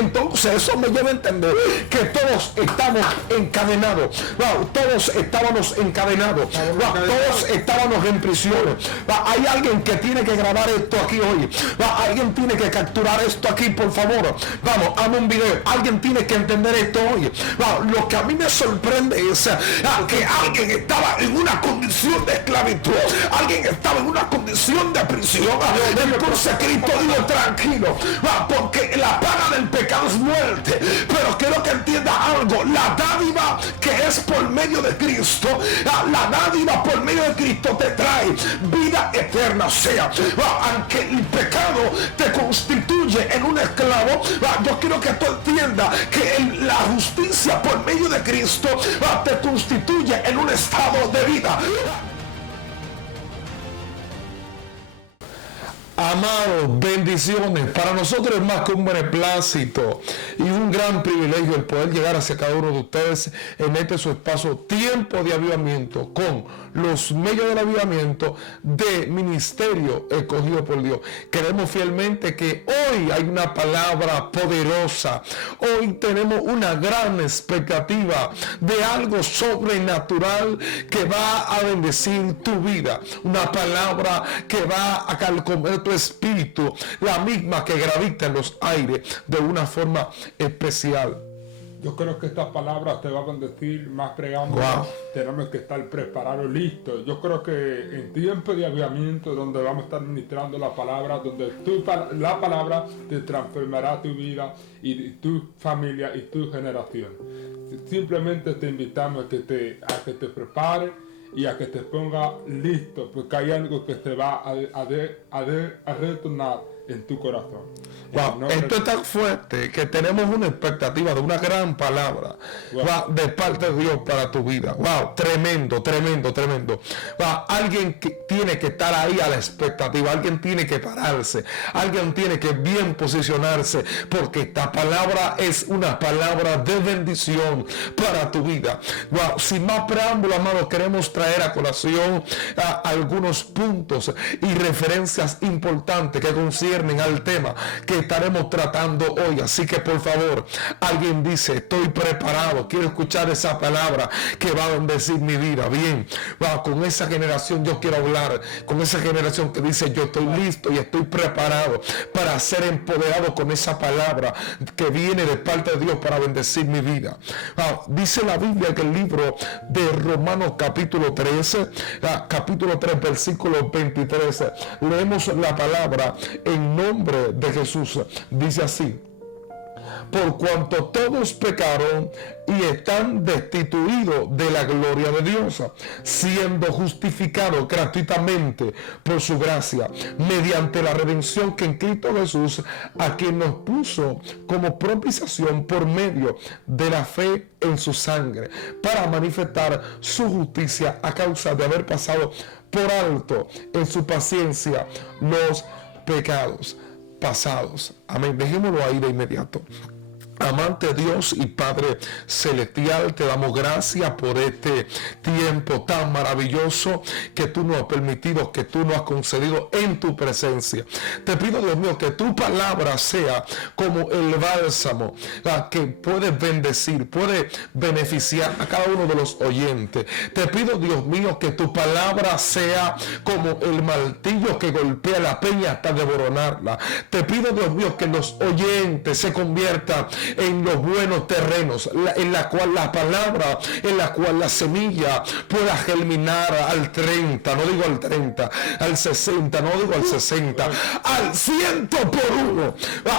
Entonces eso me lleva a entender que todos estamos encadenados. Todos estábamos encadenados. Todos estábamos en prisiones. Hay alguien que tiene que grabar esto aquí hoy. Alguien tiene que capturar esto aquí, por favor. Vamos, hazme un video. Alguien tiene que entender esto hoy. Lo que a mí me sorprende es que alguien estaba en una condición de esclavitud. Alguien estaba en una condición de prisión. Entonces Cristo dijo: tranquilo, porque la paga del pecado es muerte. Pero quiero que entienda algo: la dádiva que es por medio de Cristo, la dádiva por medio de Cristo te trae vida eterna. O sea, aunque el pecado te constituye en un esclavo, yo quiero que tú entiendas que la justicia por medio de Cristo te constituye en un estado de vida. Amados, bendiciones. Para nosotros es más que un beneplácito y un gran privilegio el poder llegar hacia cada uno de ustedes en este su espacio Tiempo de Avivamiento, con los medios del avivamiento de Ministerio Escogido por Dios. Queremos fielmente que hoy hay una palabra poderosa. Hoy tenemos una gran expectativa de algo sobrenatural que va a bendecir tu vida. Una palabra que va a calcomer tu espíritu, la misma que gravita en los aires de una forma especial. Yo creo que esta palabra te va a bendecir más preámbulo. Wow. Tenemos que estar preparados, listos. Yo creo que en tiempo de avivamiento, donde vamos a estar ministrando la palabra, donde la palabra te transformará tu vida y tu familia y tu generación. Simplemente te invitamos a que te prepares y a que te ponga listo, porque hay algo que te va a retornar en tu corazón. Wow, esto es tan fuerte que tenemos una expectativa de una gran palabra, wow, de parte de Dios para tu vida. Wow, tremendo, tremendo, tremendo. Wow, alguien que tiene que estar ahí a la expectativa, alguien tiene que pararse, alguien tiene que bien posicionarse, porque esta palabra es una palabra de bendición para tu vida. Wow, sin más preámbulo, amados, queremos traer a colación algunos puntos y referencias importantes que conciernen al tema que estaremos tratando hoy. Así que por favor, alguien dice: estoy preparado, quiero escuchar esa palabra que va a bendecir mi vida. Bien, con esa generación yo quiero hablar, con esa generación que dice: yo estoy listo y estoy preparado para ser empoderado con esa palabra que viene de parte de Dios para bendecir mi vida. Dice la Biblia que el libro de Romanos capítulo 13, capítulo 3, versículo 23, leemos la palabra en nombre de Jesús. Dice así: por cuanto todos pecaron y están destituidos de la gloria de Dios, siendo justificados gratuitamente por su gracia, mediante la redención que en Cristo Jesús, a quien nos puso como propiciación por medio de la fe en su sangre, para manifestar su justicia a causa de haber pasado por alto en su paciencia los pecados pasados. Amén. Dejémoslo ahí de inmediato. Amante Dios y Padre Celestial, te damos gracias por este tiempo tan maravilloso que tú nos has permitido, que tú nos has concedido en tu presencia. Te pido, Dios mío, que tu palabra sea como el bálsamo que puede bendecir, puede beneficiar a cada uno de los oyentes. Te pido, Dios mío, que tu palabra sea como el martillo que golpea la peña hasta devoronarla. Te pido, Dios mío, que los oyentes se conviertan en los buenos terrenos, en la cual la palabra, en la cual la semilla pueda germinar al 30, no digo al 30, al 60, no digo al 60, al 100 por 1.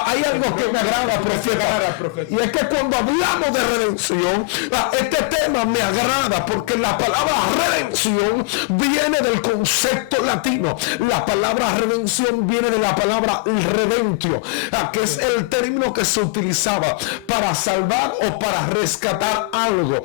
Hay algo que me agrada, profeta, y es que cuando hablamos de redención, este tema me agrada porque la palabra redención viene del concepto latino. La palabra redención viene de la palabra redentio, que es el término que se utilizaba para salvar o para rescatar algo.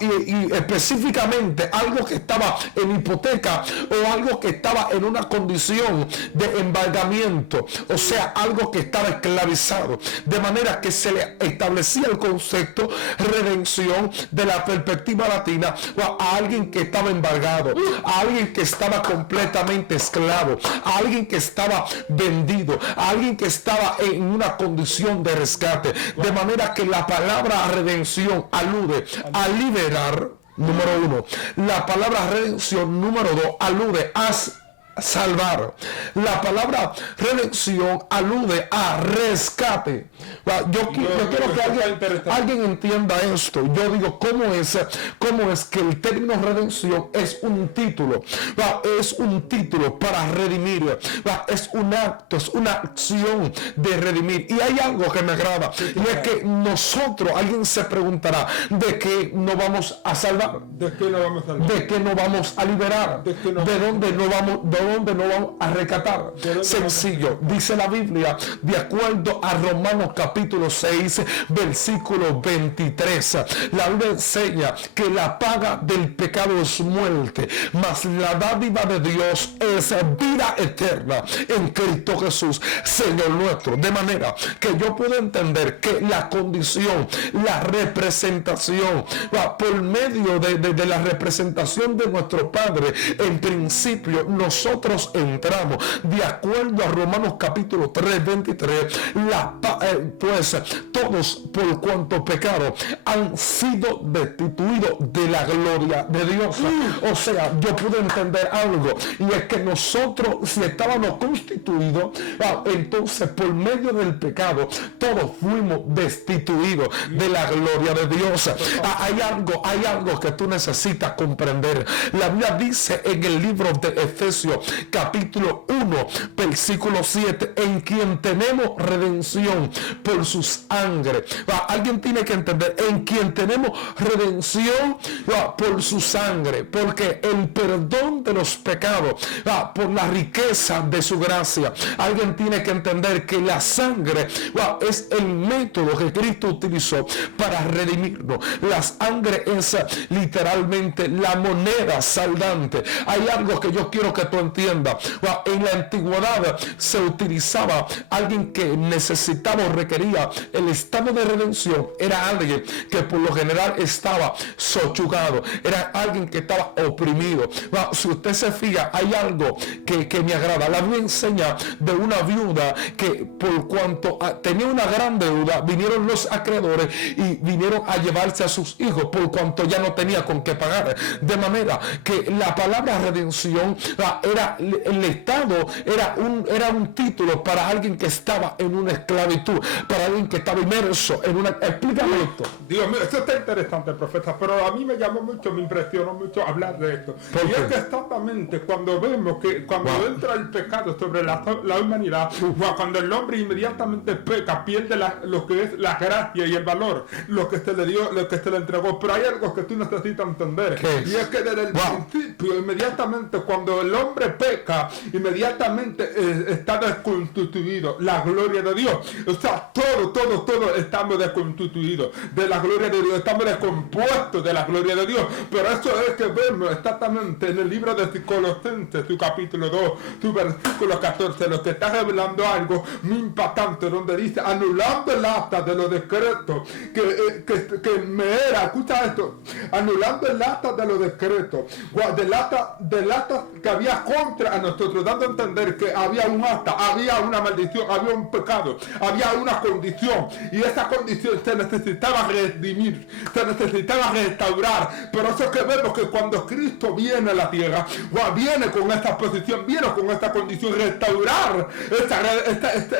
Y específicamente algo que estaba en hipoteca o algo que estaba en una condición de embargamiento, o sea, algo que estaba esclavizado, de manera que se le establecía el concepto redención de la perspectiva latina a alguien que estaba embargado, a alguien que estaba completamente esclavo, a alguien que estaba vendido, a alguien que estaba en una condición de rescate, de manera que la palabra redención alude a liberar, número uno. La palabra redención, número dos, alude a salvar. La palabra redención alude a rescate. Yo quiero que alguien entienda esto. Yo digo, ¿cómo es que el término redención es un título? Es un título para redimir. Es un acto, es una acción de redimir. Y hay algo que me agrada, y es que nosotros, alguien se preguntará, ¿de qué nos vamos a salvar? ¿De qué nos vamos a salvar? ¿De qué nos vamos a liberar? ¿De dónde nos vamos a rescatar? Sencillo, dice la Biblia, de acuerdo a Romanos capítulo 6, versículo 23. La Biblia enseña que la paga del pecado es muerte, mas la dádiva de Dios es vida eterna en Cristo Jesús, Señor nuestro. De manera que yo puedo entender que la condición, la representación, por medio de la representación de nuestro Padre, en principio nosotros entramos de acuerdo a Romanos capítulo 3, 23, pues todos por cuanto pecaron han sido destituidos de la gloria de Dios. O sea, yo pude entender algo, y es que nosotros, si estábamos constituidos, entonces por medio del pecado todos fuimos destituidos de la gloria de Dios. Hay algo que tú necesitas comprender. La Biblia dice en el libro de Efesios capítulo 1 versículo 7, en quien tenemos redención por su sangre. Alguien tiene que entender, en quien tenemos redención por su sangre, porque el perdón de los pecados, por la riqueza de su gracia. Alguien tiene que entender que la sangre es el método que Cristo utilizó para redimirnos. La sangre es literalmente la moneda saldante. Hay algo que yo quiero que tú entiendas. En la antigüedad se utilizaba alguien que necesitaba o requería el estado de redención. Era alguien que por lo general estaba sochugado, era alguien que estaba oprimido. Si usted se fija, hay algo que me agrada. La Biblia enseña de una viuda que por cuanto tenía una gran deuda, vinieron los acreedores y vinieron a llevarse a sus hijos por cuanto ya no tenía con qué pagar. De manera que la palabra redención era el estado, era un título para alguien que estaba en una esclavitud, para alguien que estaba inmerso en una... Explícame esto. Dios mío, esto está interesante, profeta, pero a mí me llamó mucho, me impresionó mucho hablar de esto. Y es que exactamente cuando vemos que cuando entra el pecado sobre la humanidad, cuando el hombre inmediatamente peca, pierde lo que es la gracia y el valor, lo que se le dio, lo que se le entregó. Pero hay algo que tú necesitas entender, y es que desde el principio, inmediatamente cuando el hombre peca, inmediatamente está desconstituido la gloria de Dios. O sea, todo estamos desconstituidos de la gloria de Dios, estamos descompuestos de la gloria de Dios. Pero eso es que vemos exactamente en el libro de Colosenses, su capítulo 2, su versículo 14, lo que está revelando algo muy impactante, donde dice, anulando el acta de los decretos que me era, escucha esto, anulando el acta de los decretos, del acta que había contra a nosotros, dando a entender que había un acta, había una maldición, había un pecado, había una condición, y esa condición se necesitaba redimir, se necesitaba restaurar. Pero eso es que vemos que cuando Cristo viene a la tierra, viene con esta posición, viene con esta condición, restaurar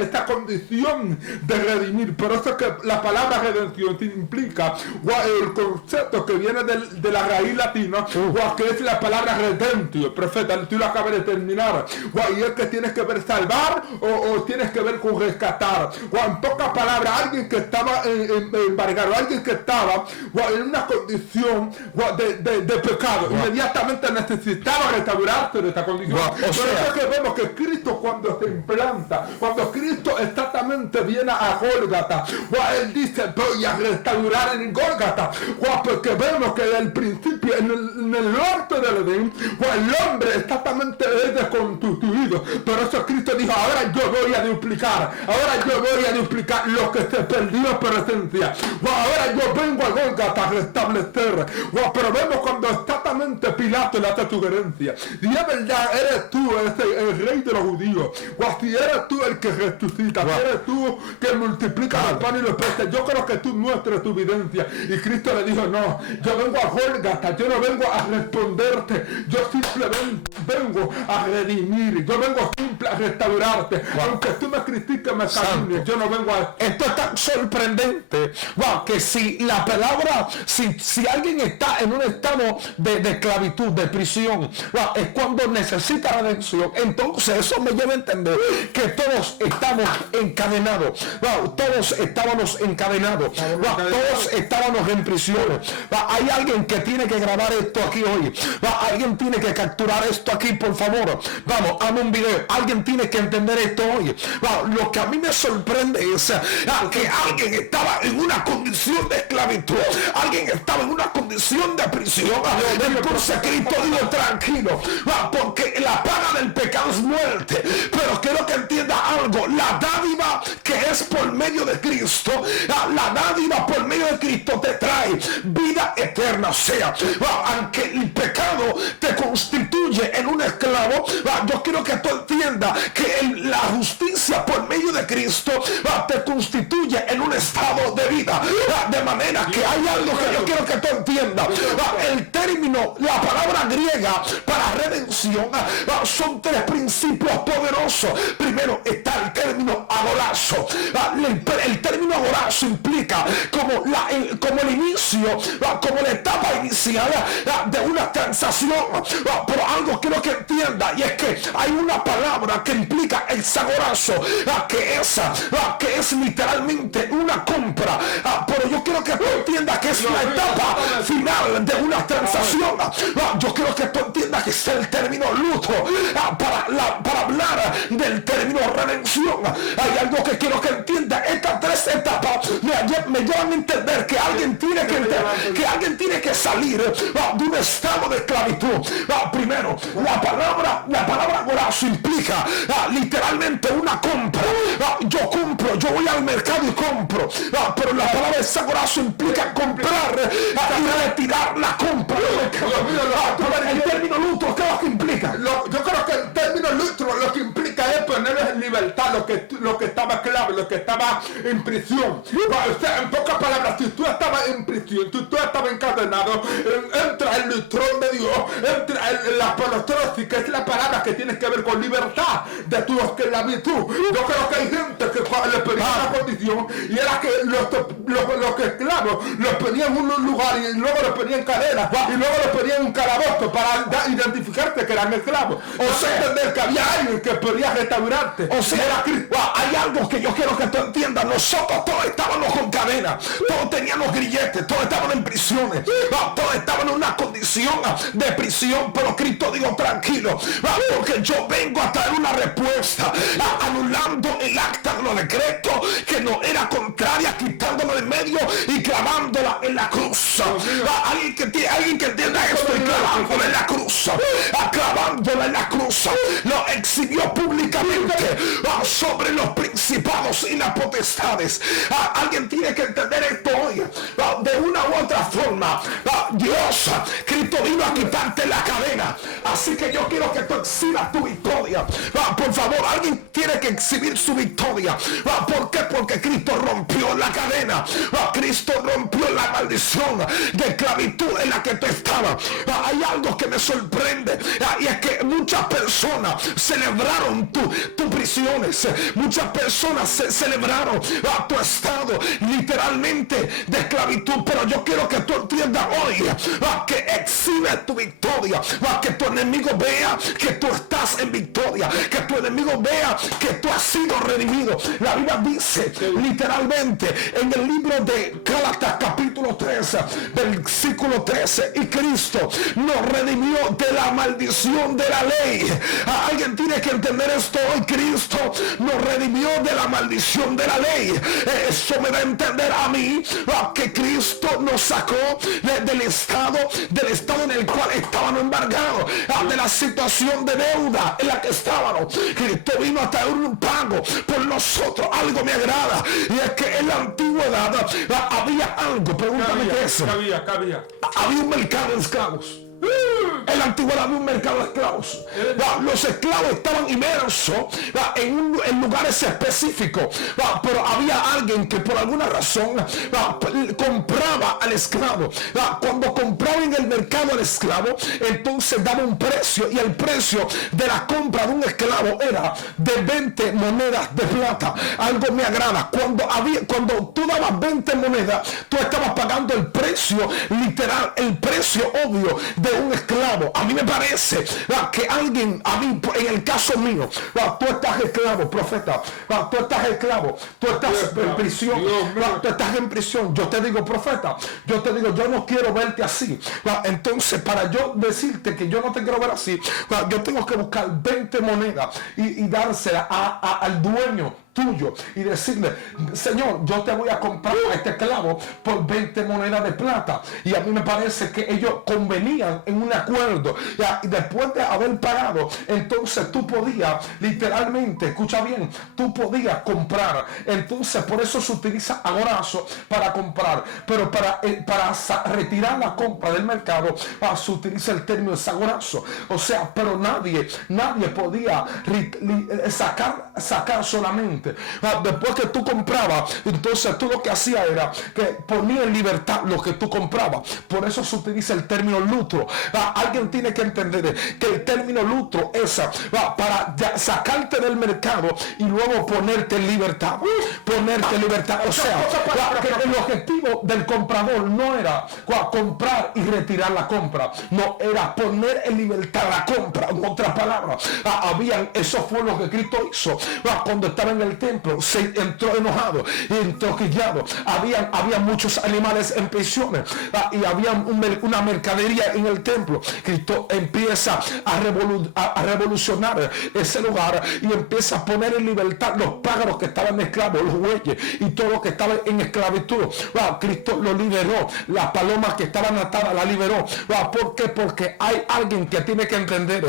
esta condición de redimir. Pero eso es que la palabra redención implica el concepto que viene de la raíz latina, que es la palabra redentio. Profeta, tú lo acabas acaba de terminar. Y es que tienes que ver salvar o tienes que ver con rescatar. En pocas palabras, alguien que estaba embargado, alguien que estaba en una condición de pecado, inmediatamente necesitaba restaurarse de esta condición. Por eso es que vemos que Cristo, cuando se implanta, cuando Cristo exactamente viene a Gólgata, Él dice: voy a restaurar en Gólgata, porque vemos que desde el principio en el norte del Edén, el hombre exactamente es desconstituido. Por eso Cristo dijo: ahora yo voy a duplicar, lo que se perdió por esencia. Ahora yo vengo a Gólgata a restablecer. Pero vemos cuando exactamente Pilato le hace sugerencia: si es verdad, eres tú el rey de los judíos, si eres tú el que resucita, si eres tú que multiplica el pan y los peces, yo creo que tú muestres tu evidencia. Y Cristo le dijo: no, yo vengo a Gólgata, yo no vengo a responderte, yo simplemente vengo a redimir, yo vengo simple a restaurarte. Aunque tú me critiques, me calumnies, yo no vengo a... Esto es tan sorprendente, que si la palabra, si alguien está en un estado de esclavitud, de prisión, es cuando necesita redención. Entonces eso me lleva a entender que todos estamos encadenados, todos estábamos encadenados, todos estábamos en prisiones. Hay alguien que tiene que grabar esto aquí hoy, alguien tiene que capturar esto aquí, por favor. Vamos, hazme un video. Alguien tiene que entender esto hoy. Lo que a mí me sorprende es que alguien estaba en una condición de esclavitud, alguien estaba en una condición de prisión. Entonces Cristo dijo: tranquilo, porque la paga del pecado es muerte. Pero quiero que entienda algo: la dádiva que es por medio de Cristo, la dádiva por medio de Cristo te trae vida eterna. O sea, aunque el pecado te constituye en un esclavo, yo quiero que tú entiendas que la justicia por medio de Cristo te constituye en un estado de vida. De manera que hay algo que yo quiero que tú entiendas. El término, la palabra griega para redención, son tres principios poderosos. Primero está el término agorazo. El término agorazo implica como el inicio, como la etapa inicial de una transacción. Pero algo quiero que entienda, y es que hay una palabra que implica el agorazo, que es literalmente una compra. Pero yo quiero que tú entiendas que es la etapa final de una transacción. Yo quiero que tú entiendas que es el término luto para hablar del término redención. Hay algo que quiero que entiendas: estas tres etapas me llevan a entender que alguien tiene que salir de un estado de esclavitud. Primero, la palabra agorazo implica literalmente una compra. Yo compro, yo voy al mercado y compro. Pero la palabra agorazo implica comprar y retirar la compra. El término luto, ¿qué es lo que implica? Yo creo que el término luto lo que implica es poner en libertad lo que estaba esclavo, lo que estaba en prisión. O sea, en pocas palabras, si tú estabas en prisión, si tú estabas encadenado, entra el lutrón de Dios, entra la polotrosis, que es la palabra que tiene que ver con libertad de tu esclavitud. Yo creo que hay gente que le pedía una condición, y era que los esclavos los ponían en un lugar y luego los ponían en cadenas y luego los ponían en un calabozo para identificarte que eran esclavos. O sea, entender que había alguien que podía restaurarte. O sea, hay algo que yo quiero que tú entiendas: nosotros todos estábamos con cadenas, todos teníamos grilletes, todos estaban en prisiones, todos estaban en una condición de prisión. Pero Cristo dijo: tranquilo, porque yo vengo a traer una respuesta, anulando el acta de los decretos que no era contraria, quitándola de medio y clavándola en la cruz. Alguien que entienda esto, y clavándola en la cruz, clavándola en la cruz, lo exhibió públicamente sobre los principados y las potestades. Alguien tiene que entender esto hoy. De una u otra forma, Dios, Cristo vino a quitarte la cadena. Así que yo quiero que tú exhibas tu victoria. Por favor, alguien tiene que exhibir su victoria. ¿Por qué? Porque Cristo rompió la cadena. Cristo rompió la maldición de esclavitud en la que tú estabas. Hay algo que me sorprende, y es que muchas personas celebraron tus prisiones, muchas personas celebraron tu estado literalmente de esclavitud, pero yo quiero que tú entiendas hoy que exhibe tu victoria, que tu enemigo vea que tú estás en victoria, que tu enemigo vea que tú has sido redimido. La Biblia dice literalmente en el libro de Gálatas capítulo 13 versículo 13, y Cristo nos redimió de la maldición de la ley. Alguien tiene que entender esto hoy. Cristo nos redimió de la maldición de la ley. Eso me da a entender a mí que Cristo nos sacó del estado en el cual estábamos embargados, de la situación de deuda en la que estábamos. Cristo vino a traer un pago por nosotros. Algo me agrada, y es que en la antigüedad había algo, pregúntame qué es eso. Había un mercado de esclavos. En la antigüedad había un mercado de esclavos. Los esclavos estaban inmersos en lugares específicos, pero había alguien que por alguna razón compraba al esclavo. Cuando compraba en el mercado al esclavo, entonces daba un precio, y el precio de la compra de un esclavo era de 20 monedas de plata. Algo me agrada. Cuando tú dabas 20 monedas, tú estabas pagando el precio literal, el precio obvio de un esclavo. A mí me parece que alguien, en el caso mío, tú estás esclavo, profeta, tú estás esclavo, tú estás en prisión, tú estás en prisión. Yo te digo, profeta, yo no quiero verte así. Entonces, para yo decirte que yo no te quiero ver así, yo tengo que buscar 20 monedas y dársela al dueño tuyo y decirle: Señor, yo te voy a comprar a este esclavo por 20 monedas de plata. Y a mí me parece que ellos convenían en un acuerdo, y después de haber pagado, entonces tú podías literalmente, escucha bien, tú podías comprar. Entonces por eso se utiliza agorazo para comprar, pero para retirar la compra del mercado se utiliza el término sagorazo. O sea, pero nadie podía sacar solamente. Después que tú comprabas, entonces tú lo que hacías era que ponía en libertad lo que tú comprabas. Por eso se utiliza el término lustro. Alguien tiene que entender que el término lustro es para sacarte del mercado y luego ponerte en libertad. O sea, que el objetivo del comprador no era comprar y retirar la compra, no, era poner en libertad la compra. En otras palabras, eso fue lo que Cristo hizo cuando estaba en el templo. Se entró enojado y entró quillado. Había muchos animales en prisiones, y había una mercadería en el templo. Cristo empieza a revolucionar ese lugar y empieza a poner en libertad los pájaros que estaban esclavos, los bueyes y todo lo que estaba en esclavitud. Cristo lo liberó. Las palomas que estaban atadas la liberó. ¿Por qué? Porque hay alguien que tiene que entender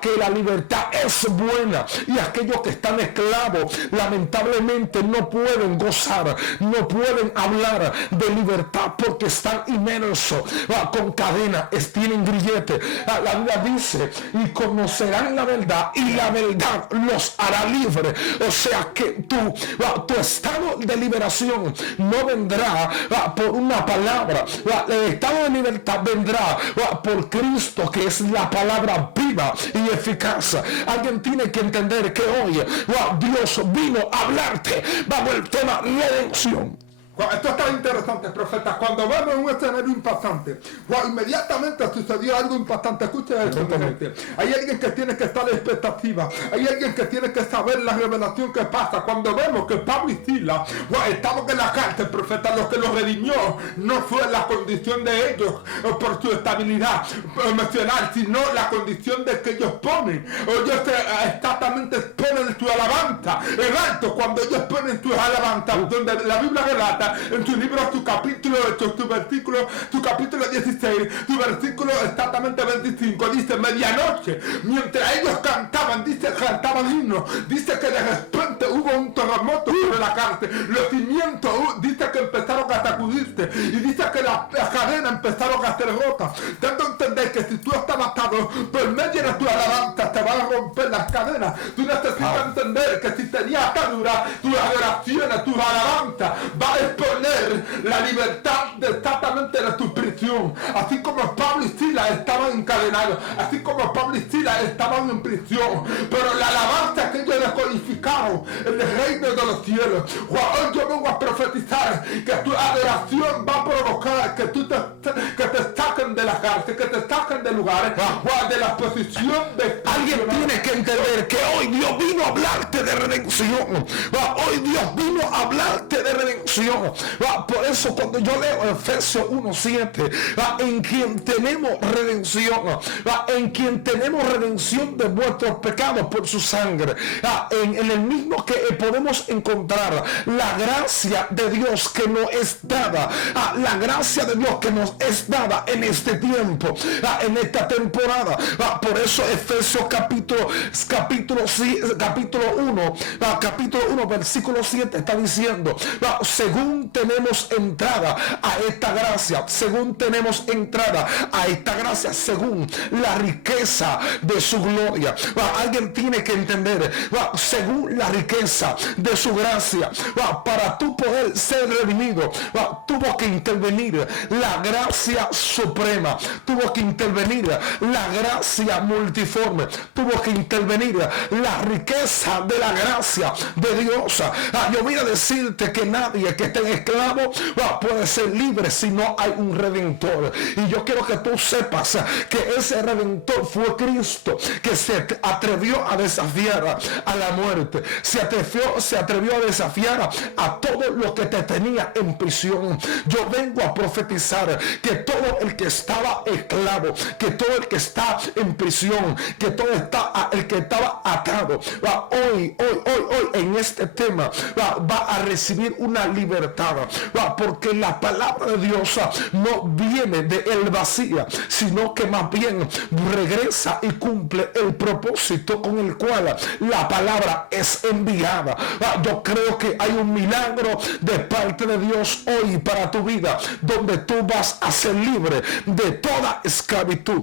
que la libertad es buena, y aquellos que están esclavos lamentablemente no pueden gozar, no pueden hablar de libertad porque están inmersos con cadenas, tienen grilletes. La Biblia dice: y conocerán la verdad, y la verdad los hará libres. O sea que tu estado de liberación no vendrá por una palabra. El estado de libertad vendrá por Cristo, que es la palabra viva y eficaz. Alguien tiene que entender que hoy Dios vino a hablarte bajo el tema redención. Esto está interesante, profeta. Cuando vemos un escenario impactante, inmediatamente sucedió algo impactante. Escucha esto, gente. Hay alguien que tiene que estar en expectativa. Hay alguien que tiene que saber la revelación que pasa. Cuando vemos que Pablo y Silas estaban en la cárcel, profeta, lo que los redimió no fue la condición de ellos por su estabilidad emocional, sino la condición de que ellos ponen. Ellos exactamente ponen su alabanza en alto. Cuando ellos ponen su alabanza, donde la Biblia relata en tu libro, tu capítulo 16, tu versículo exactamente 25, dice: medianoche, mientras ellos cantaban himnos, dice que de repente hubo un terremoto sobre la cárcel, los cimientos, dice que empezaron a sacudirse, y dice que las cadenas empezaron a ser rotas, dando a entender que si tú estás atado por medio de tu alabanza, te van a romper las cadenas. Tú necesitas entender que si tenías atadura, tus adoraciones, tus alabanzas va a exponer la libertad exactamente de tu prisión. Así como Pablo y Silas estaban encadenados, así como Pablo y Silas estaban en prisión, pero la alabanza que ellos decodificaron en el reino de los cielos. Hoy yo vengo a profetizar que tu adoración va a provocar que te saquen de la cárcel, que te saquen de lugares, de la posición de... Alguien tiene que entender que hoy Dios vino a hablarte de redención. Hoy Dios vino a hablarte de redención. Por eso cuando yo leo Efesios 1:7, en quien tenemos redención, en quien tenemos redención de vuestros pecados por su sangre, en el mismo que podemos encontrar la gracia de Dios que nos es dada, la gracia de Dios que nos es dada en este tiempo, en esta temporada. Por eso Efesios capítulo 1 versículo 7 está diciendo, según tenemos entrada a esta gracia, según tenemos entrada a esta gracia, según la riqueza de su gloria. Alguien tiene que entender, según la riqueza de su gracia, para tú poder ser redimido, tuvo que intervenir la gracia suprema, tuvo que intervenir la gracia multiforme, tuvo que intervenir la riqueza de la gracia de Dios. Yo voy a decirte que nadie que esté esclavo puede ser libre si no hay un redentor. Y yo quiero que tú sepas que ese redentor fue Cristo, que se atrevió a desafiar a la muerte, se atrevió a desafiar a todo lo que te tenía en prisión. Yo vengo a profetizar que todo el que estaba esclavo, que todo el que está en prisión, que todo el que estaba atado, hoy en este tema va a recibir una libertad, porque la palabra de Dios no viene de él vacía, sino que más bien regresa y cumple el propósito con el cual la palabra es enviada. Yo creo que hay un milagro de parte de Dios hoy para tu vida, donde tú vas a ser libre de toda esclavitud.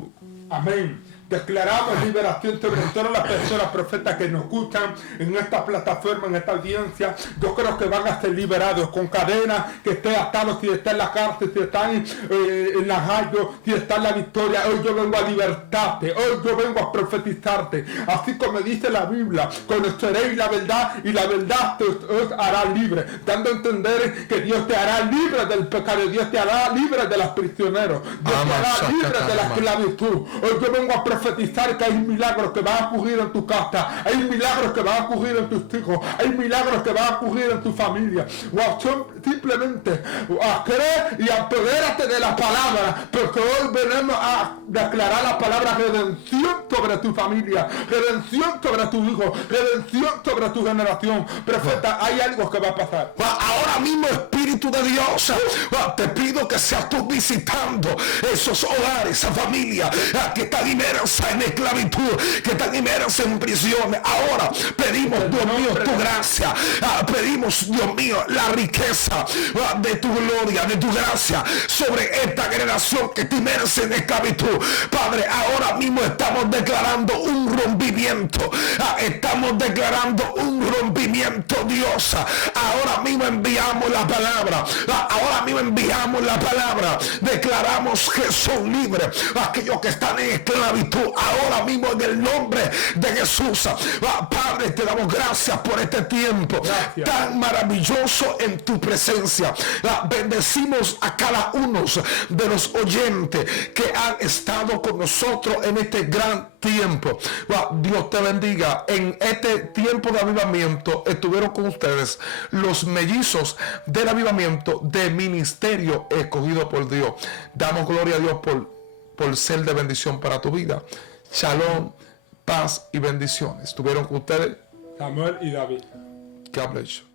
Amén. Declaramos liberación sobre todas las personas profetas que nos escuchan en esta plataforma, en esta audiencia. Yo creo que van a ser liberados con cadenas, que estén atados, si está en la cárcel, si están en la radio, si está en la victoria. Hoy yo vengo a libertarte, hoy yo vengo a profetizarte. Así como dice la Biblia, conoceréis la verdad y la verdad os hará libre. Dando a entender que Dios te hará libre del pecado, Dios te hará libre de los prisioneros, Dios te hará libre de la esclavitud. Hoy yo vengo a profetizar que hay milagros que van a ocurrir en tu casa, hay milagros que van a ocurrir en tus hijos, hay milagros que van a ocurrir en tu familia. Simplemente a creer y apodérate de la palabra, porque hoy venimos a declarar la palabra redención sobre tu familia, redención sobre tu hijo, redención sobre tu generación. Profeta, hay algo que va a pasar. Ahora mismo, Espíritu de Dios, te pido que seas tú visitando esos hogares, esa familia que están inmersa en esclavitud, que están inmersa en prisiones. Ahora pedimos, Dios mío, tu gracia, pedimos, Dios mío, la riqueza de tu gloria, de tu gracia sobre esta generación que está inmersa en esclavitud. Padre, ahora mismo estamos declarando un rompimiento, estamos declarando un rompimiento, Dios. Ahora mismo enviamos la palabra, ahora mismo enviamos la palabra, declaramos que son libres aquellos que están en esclavitud, ahora mismo en el nombre de Jesús. Padre, te damos gracias por este tiempo tan maravilloso en tu presencia. Bendecimos a cada uno de los oyentes que han estado con nosotros en este gran tiempo. Dios te bendiga. En este tiempo de avivamiento estuvieron con ustedes los mellizos del avivamiento de ministerio escogido por Dios. Damos gloria a Dios por ser de bendición para tu vida. Shalom, paz y bendiciones. Estuvieron con ustedes Samuel y David. God bless you.